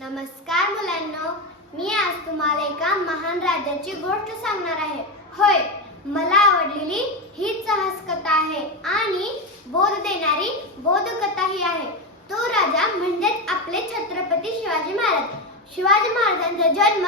नमस्कार मुलांनो, मी आज तुम्हाला एका महान राजाची गोष्ट सांगणार आहे. होय, मला आवडलेली ही साहस कथा आहे आणि बोध देणारी बोधकथाही आहे. तो राजा म्हणजेच आपले छत्रपती शिवाजी महाराज. शिवाजी महाराजांचा जन्म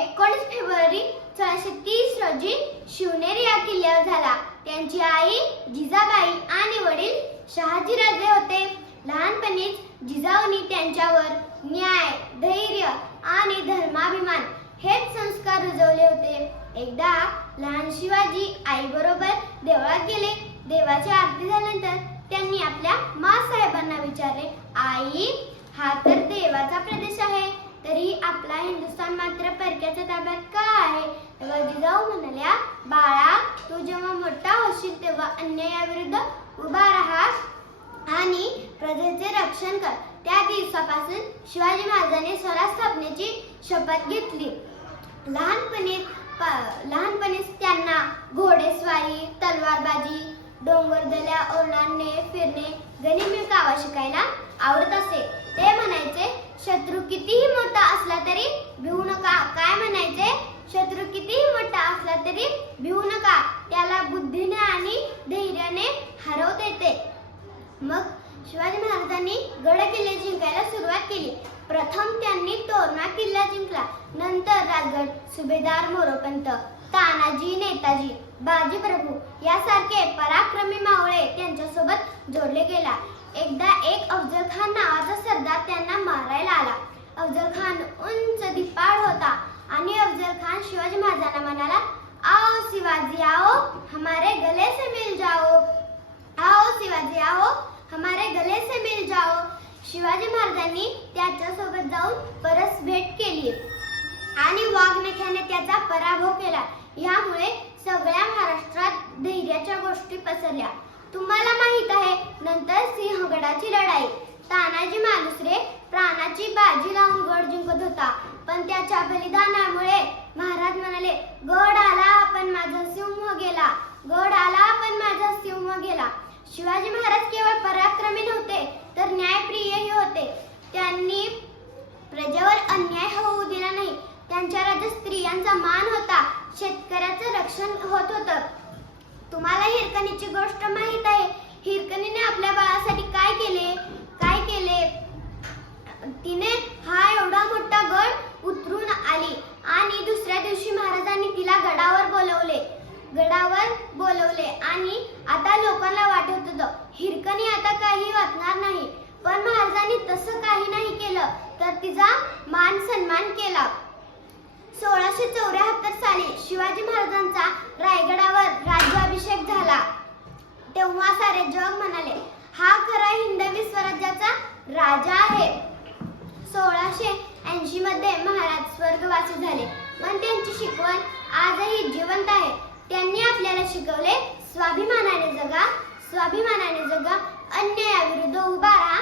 19 फेब्रुवारी 1630 रोजी शिवनेरी या किल्ल्यावर झाला. त्यांची आई जिजाबाई आणि वडील शहाजीराजे होते. लहानपणीच जिजाऊंनी त्यांच्यावर न्याय, धैर्य आणि धर्माभिमान हेच संस्कार रुजवले होते. एकदा लहान शिवाजी आईबरोबर देवळात गेले. देवाची आरती झाल्यानंतर त्यांनी आपल्या माँसाहेबांना विचारले, आई, हा तर देवाचा प्रदेश आहे, तरी आपला हिंदुस्थान मात्र परक्याच्या ताब्यात का आहे? तेव्हा जिजाऊ म्हणाल्या, बाळा, तू जेव्हा मोठा होशील तेव्हा अन्यायाविरुद्ध उभा राहा आणि प्रजेचे रक्षण कर. त्या दिवसापासून शिवाजी महाराजांनी स्वराज स्थापनेची शपथ घेतली. लहानपणीच त्यांना घोडेस्वारी, तलवारबाजी, डोंगरदऱ्या ओलांडणे, फिरणे, गनिमी कावा शिकायला आवडत असे. ते म्हणायचे, शत्रू कितीही मोठा असला तरी भिवू नका. काय म्हणायचे? शत्रू कितीही मोठा असला तरी भिवू नका, त्याला बुद्धीने आणि धैर्याने हरवता येते. मग शिवाजी महाराजांनी गड किल्ले जिंकायला सुरुवात केली. प्रथम त्यांनी तोरणा किल्ला जिंकला. नंतर राजगड, सुभेदार मोरोपंत, तानाजी, नेताजी, बाजीप्रभू यासारखे पराक्रमी मावळे त्यांच्यासोबत जोडले गेला. एकदा एक अफजल खान नावाचा सरदार त्यांना मारायला आला. अफजल खान उंच धिप्पाड होता आणि अफजल खान शिवाजी महाराजांना म्हणाला, आओ शिवाजी आओ, हमारे गले से मिल जाओ. आओ शिवाजी आओ, हमारे गले से मिल जाओ. शिवाजी महाराजांनी त्याच्यासोबत जाऊन परस भेट केली आणि वाघनख्याने त्याचा पराभव केला. यामुळे सगळ्या महाराष्ट्रात धैर्याच्या गोष्टी पसरल्या. तुम्हाला माहित आहे, नंतर सिंहगडाची लढाई. तानाजी मालुसरे प्राणाची बाजी लावून गड जिंकत होता, पण त्याच्या बलिदानामुळे महाराज म्हणाले, गड आला पण माझा सिंह गेला. गड आला पण माझा सिंह गेला. शिवाजी महाराज केवळ पराक्रमी नव्हते तर न्यायप्रियही होते. त्यांनी प्रजेवर अन्याय होऊ दिला नाही. त्यांच्या राज्यात स्त्रियांचा मान होता. शेतकऱ्याचं रक्षण होत होतं. तुम्हाला हिरकणीची गोष्ट माहित आहे? हिरकणीने आपल्या बाळासाठी काय केले? तिने हा एवढा मोठा गड उतरून आली आणि दुसऱ्या दिवशी महाराजांनी तिला गडावर बोलवले आणि आता लोकांना वाटत होतं, हिरकणी आता काही वाचणार नाही. पण महाराजांनी तसं काही नाही केलं, तर तिचा मान सन्मान केला. 1674 साली शिवाजी महाराजांचा रायगडावर राज्याभिषेक झाला. तेव्हा सारे जग म्हणाले, हा खरा हिंदवी स्वराज्याचा राजा आहे. 1680 मध्ये महाराज स्वर्गवासी झाले, पण त्यांची शिकवण आजही जिवंत आहे. त्यांनी आपल्याला शिकवले, स्वाभिमानाने जगा, अन्यायाविरुद्ध उभा राहा